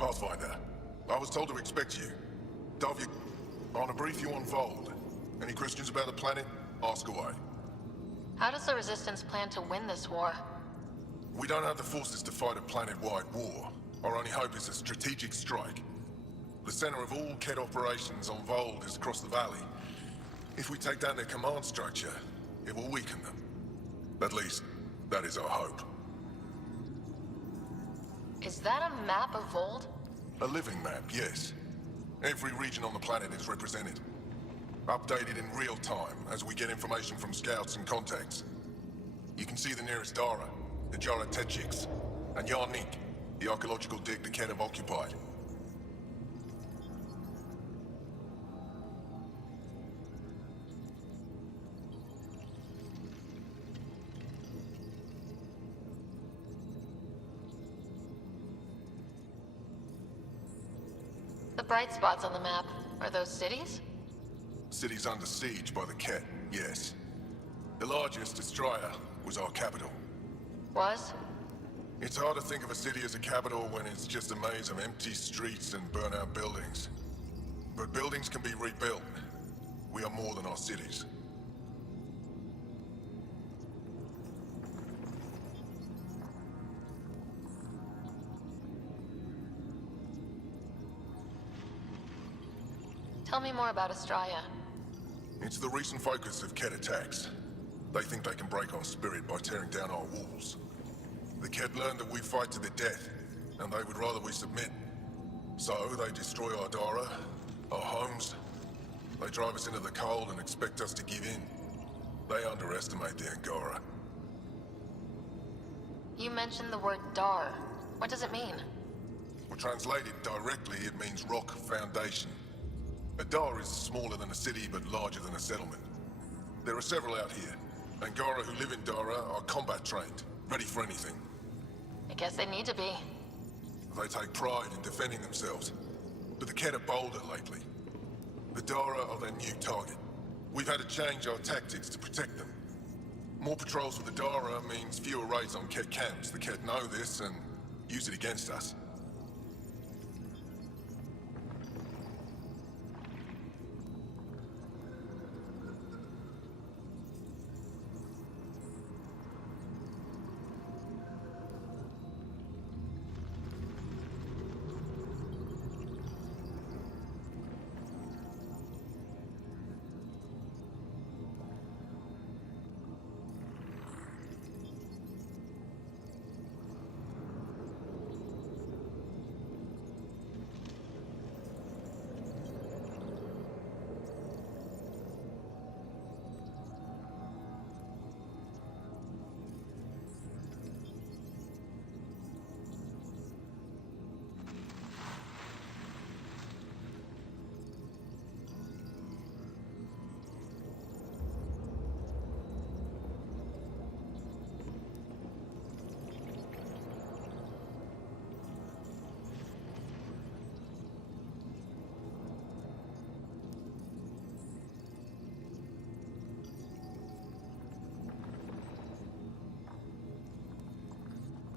Pathfinder, I was told to expect you. Davia, I want to brief you on Vold. Any questions about the planet? Ask away. How does the Resistance plan to win this war? We don't have the forces to fight a planet-wide war. Our only hope is a strategic strike. The center of all Kett operations on Vold is across the valley. If we take down their command structure, it will weaken them. At least, that is our hope. Is that a map of Vold? A living map, yes. Every region on the planet is represented. Updated in real time as we get information from scouts and contacts. You can see the nearest Dara, the Jara Tetchiks, and Yarnik, the archaeological dig the Kett have occupied. The bright spots on the map, are those cities? City's under siege by the Kett, yes. The largest, Destroyer, was our capital. Was? It's hard to think of a city as a capital when it's just a maze of empty streets and burnt-out buildings. But buildings can be rebuilt. We are more than our cities. Tell me more about Astraea. It's the recent focus of Kett attacks. They think they can break our spirit by tearing down our walls. The Kett learned that we fight to the death, and they would rather we submit. So they destroy our Dara, our homes. They drive us into the cold and expect us to give in. They underestimate the Angara. You mentioned the word Dar. What does it mean? Well, translated directly, it means rock foundation. A Dar is smaller than a city, but larger than a settlement. There are several out here. Angara who live in Dara are combat trained, ready for anything. I guess they need to be. They take pride in defending themselves. But the Kett are bolder lately. The Dara are their new target. We've had to change our tactics to protect them. More patrols with the Dara means fewer raids on Kett camps. The Kett know this and use it against us.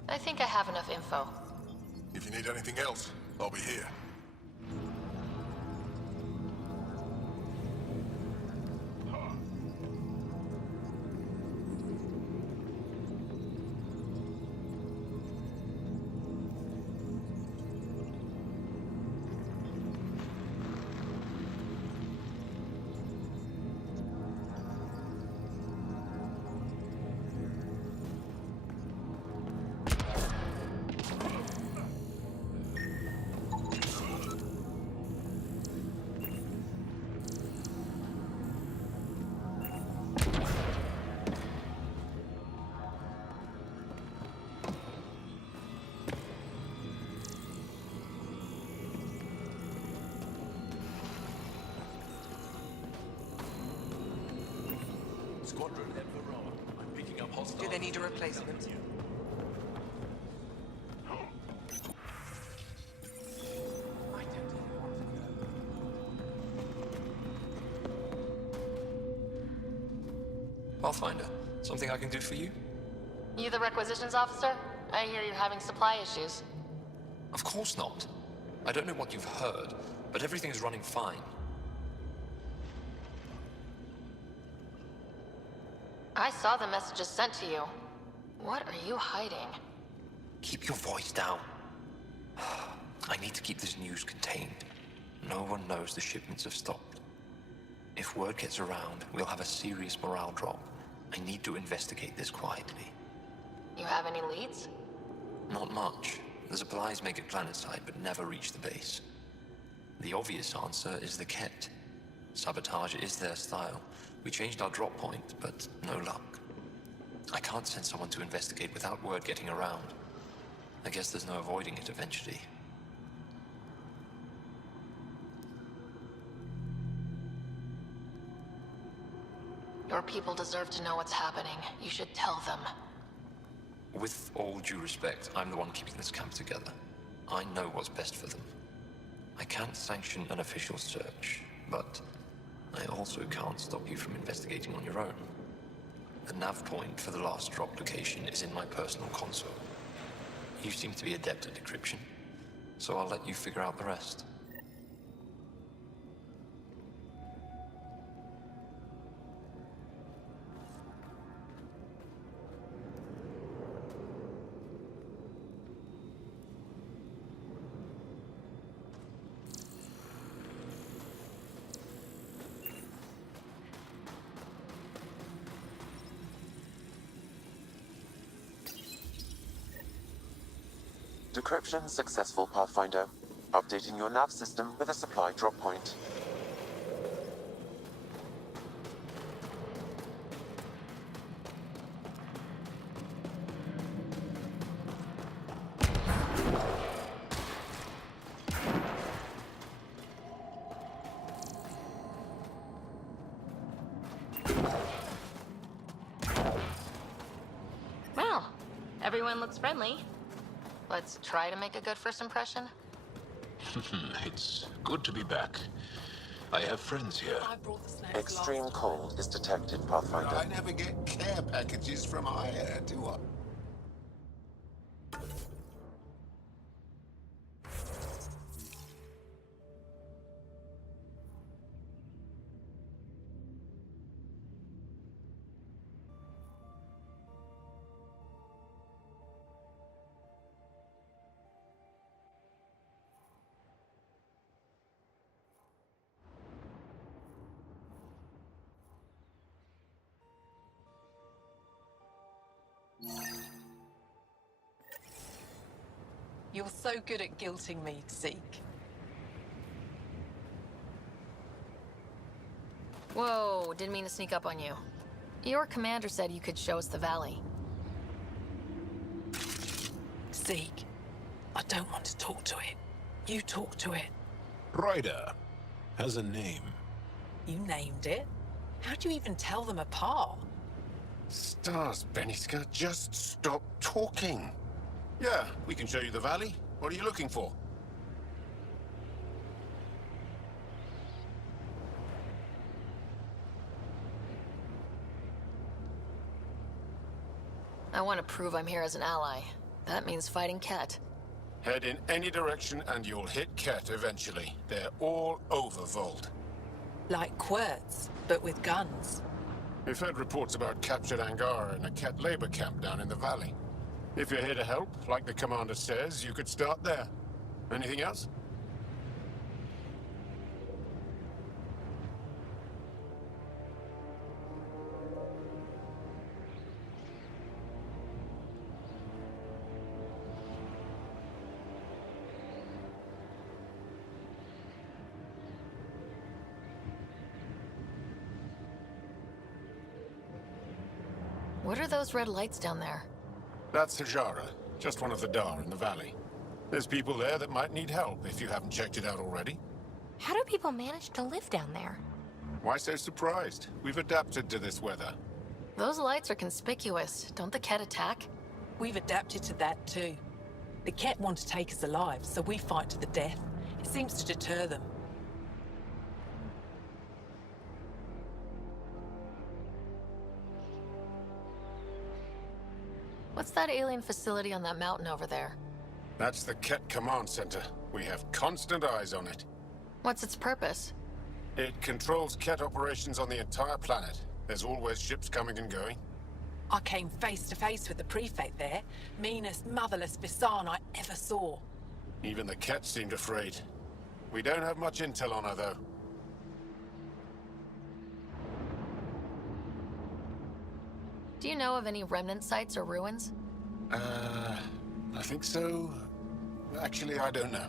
I think I have enough info. If you need anything else, I'll be here. Squadron Emperor. I'm picking up hostile. Do they need a replacement? Pathfinder, something I can do for you? You the requisitions officer? I hear you're having supply issues. Of course not. I don't know what you've heard, but everything's running fine. I saw the messages sent to you. What are you hiding? Keep your voice down. I need to keep this news contained. No one knows the shipments have stopped. If word gets around, we'll have a serious morale drop. I need to investigate this quietly. You have any leads? Not much. The supplies make it planetside, but never reach the base. The obvious answer is the Ket. Sabotage is their style. We changed our drop point, but no luck. I can't send someone to investigate without word getting around. I guess there's no avoiding it eventually. Your people deserve to know what's happening. You should tell them. With all due respect, I'm the one keeping this camp together. I know what's best for them. I can't sanction an official search, but I also can't stop you from investigating on your own. The nav point for the last drop location is in my personal console. You seem to be adept at decryption, so I'll let you figure out the rest. Decryption successful, Pathfinder. Updating your nav system with a supply drop point. Well, everyone looks friendly. Let's try to make a good first impression. It's good to be back. I have friends here. I brought the snacks Extreme last time. cold is detected, Pathfinder. I never get care packages from Aya, do I? You're so good at guilting me, Zeke. Whoa, didn't mean to sneak up on you. Your commander said you could show us the valley. Zeke, I don't want to talk to it. You talk to it. Ryder has a name. You named it. How do you even tell them apart? Stars, Beniska, just stop talking. Yeah, we can show you the valley. What are you looking for? I want to prove I'm here as an ally. That means fighting Ket. Head in any direction and you'll hit Ket eventually. They're all over Vold. Like Quirts, but with guns. We've heard reports about captured Angara and a Ket labor camp down in the valley. If you're here to help, like the commander says, you could start there. Anything else? What are those red lights down there? That's Hajara, just one of the Dar in the valley. There's people there that might need help if you haven't checked it out already. How do people manage to live down there? Why so surprised? We've adapted to this weather. Those lights are conspicuous. Don't the Ket attack? We've adapted to that too. The Ket want to take us alive, so we fight to the death. It seems to deter them. What's that alien facility on that mountain over there? That's the Ket Command Center. We have constant eyes on it. What's its purpose? It controls Ket operations on the entire planet. There's always ships coming and going. I came face to face with the prefect there. Meanest, motherless Visan I ever saw. Even the Ket seemed afraid. We don't have much intel on her, though. Do you know of any remnant sites or ruins? I think so. Actually, I don't know.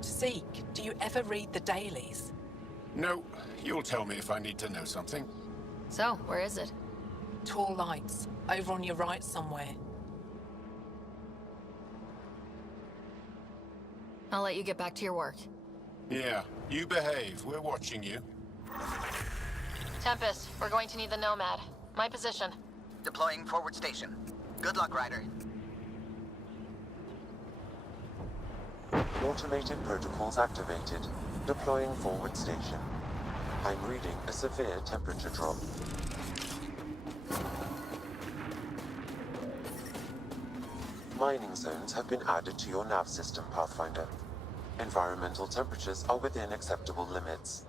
Seek, do you ever read the dailies? No, you'll tell me if I need to know something. So, where is it? Tall lights, over on your right somewhere. I'll let you get back to your work. Yeah, you behave. We're watching you. Tempest, we're going to need the Nomad. My position. Deploying forward station. Good luck, Ryder. Automated protocols activated. Deploying forward station. I'm reading a severe temperature drop. Mining zones have been added to your nav system, Pathfinder. Environmental temperatures are within acceptable limits.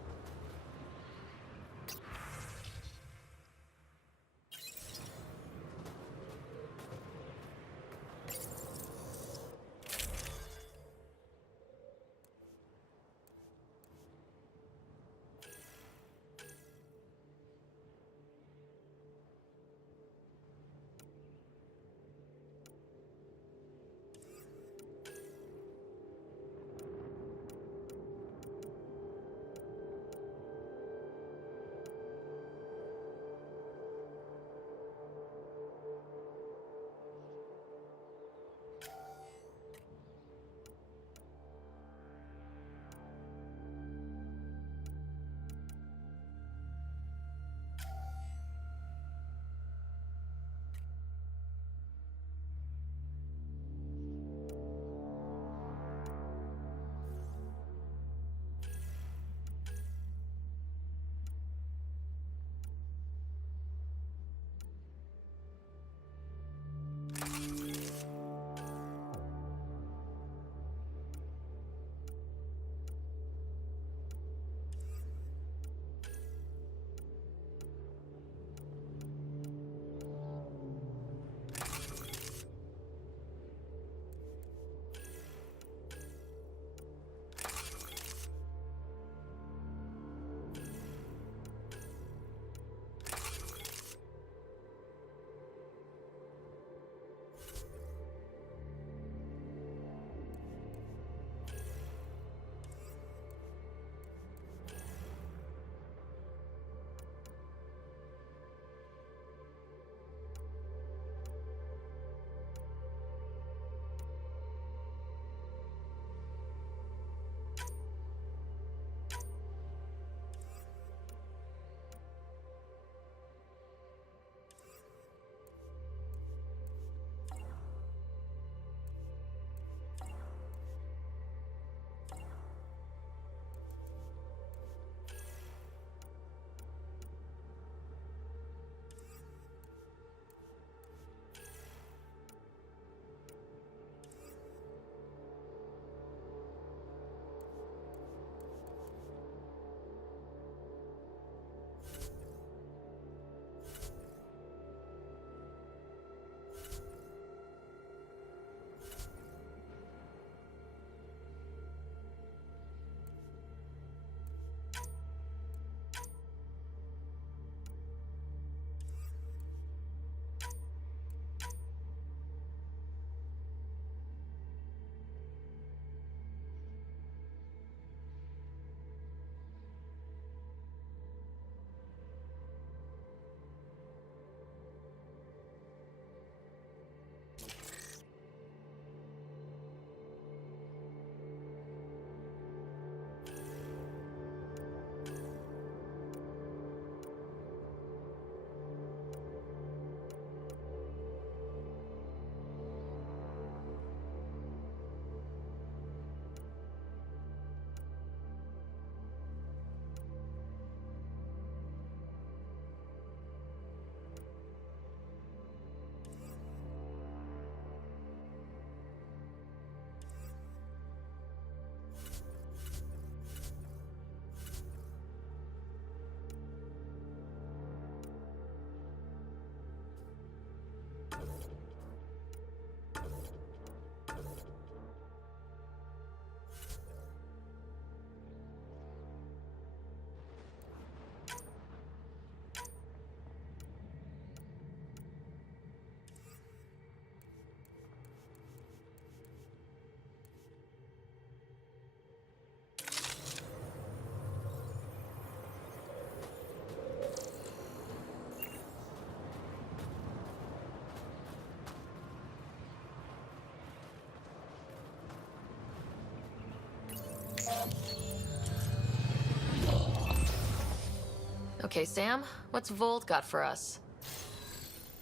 Okay, Sam, what's Volt got for us?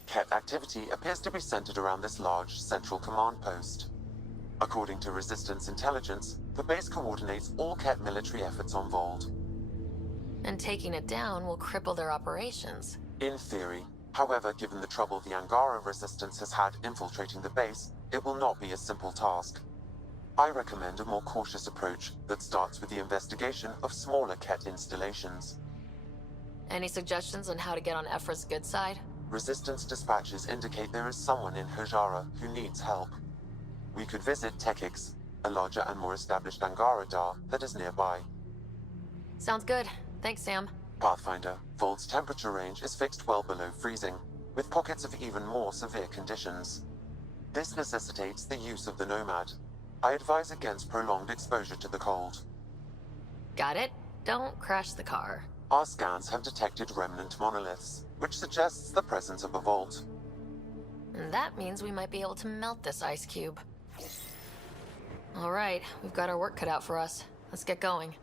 Ket activity appears to be centered around this large central command post. According to Resistance intelligence, the base coordinates all Ket military efforts on Vold. And taking it down will cripple their operations. In theory. However, given the trouble the Angara Resistance has had infiltrating the base, it will not be a simple task. I recommend a more cautious approach that starts with the investigation of smaller Ket installations. Any suggestions on how to get on Ephra's good side? Resistance dispatches indicate there is someone in Hajara who needs help. We could visit Tekix, a larger and more established Angara Dar that is nearby. Sounds good. Thanks, Sam. Pathfinder, Vold's temperature range is fixed well below freezing, with pockets of even more severe conditions. This necessitates the use of the Nomad. I advise against prolonged exposure to the cold. Got it? Don't crash the car. Our scans have detected remnant monoliths, which suggests the presence of a vault. And that means we might be able to melt this ice cube. All right, we've got our work cut out for us. Let's get going.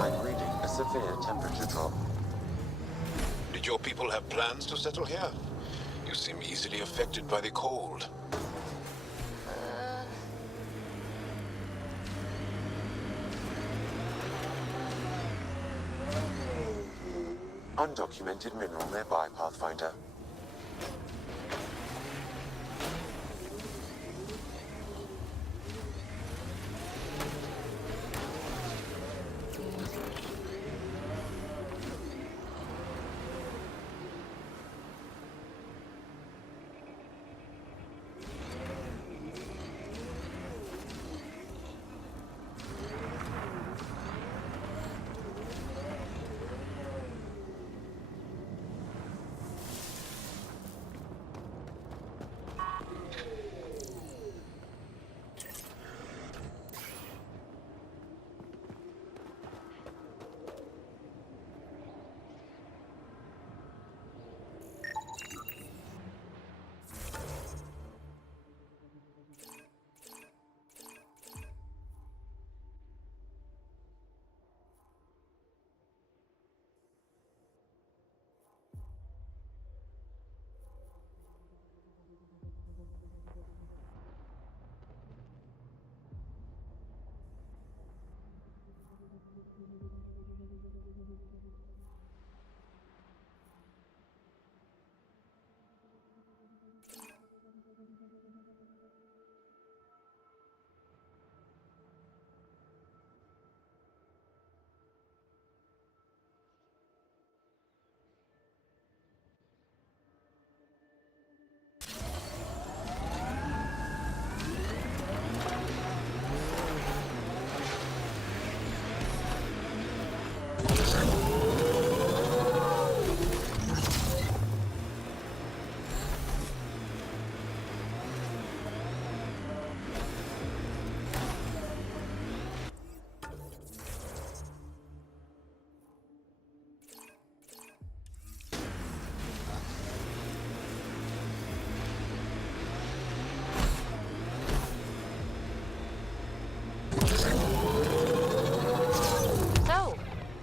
I'm reading a severe temperature drop. Did your people have plans to settle here? You seem easily affected by the cold. Undocumented mineral nearby, Pathfinder.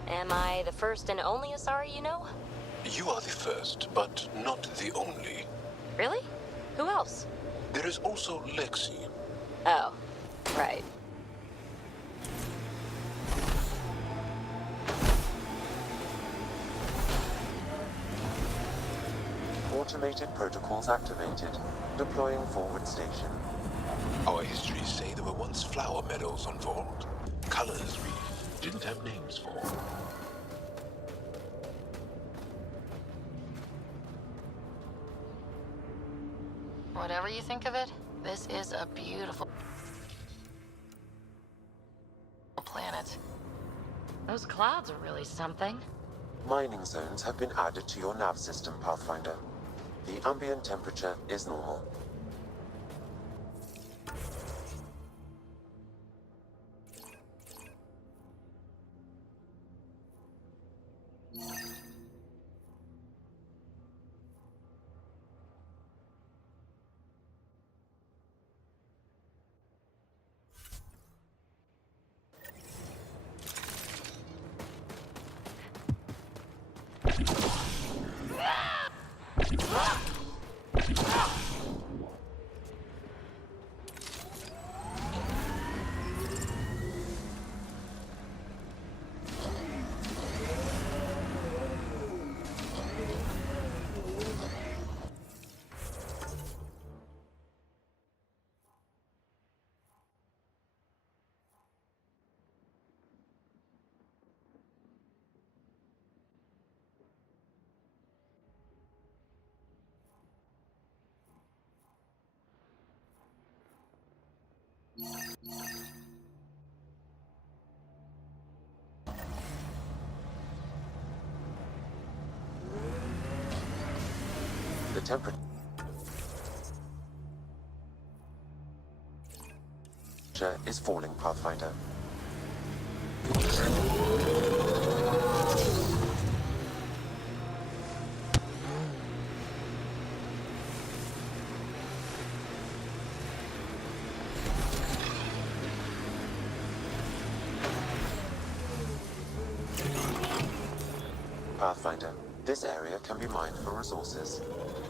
Am I the first and only Asari you know? You are the first, but not the only. Really? Who else? There is also Lexi. Oh, right. Automated protocols activated. Deploying forward station. Our histories say there were once flower meadows on Vault. Colors we didn't have names for. Whatever you think of it, this is a beautiful planet. Those clouds are really something. Mining zones have been added to your nav system, Pathfinder. The ambient temperature is normal. temperature is falling, Pathfinder. Pathfinder, this area can be mined for resources.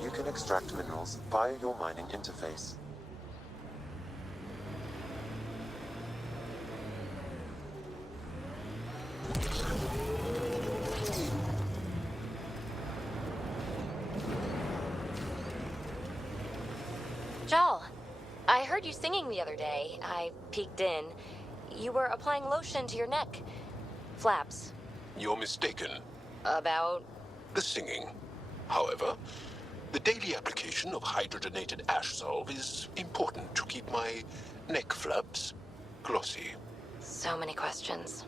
You can extract minerals via your mining interface. Jal, I heard you singing the other day. I peeked in. You were applying lotion to your neck. Flaps. You're mistaken. About... The singing. However, the daily application of hydrogenated ash salve is important to keep my neck flaps glossy. So many questions.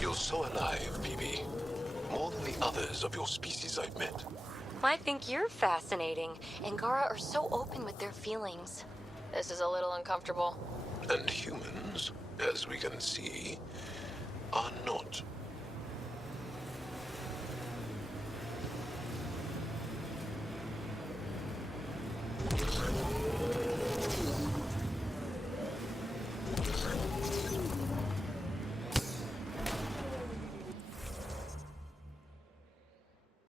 You're so alive, PB. More than the others of your species I've met. I think you're fascinating. Angara are so open with their feelings. This is a little uncomfortable. And humans, as we can see, are not.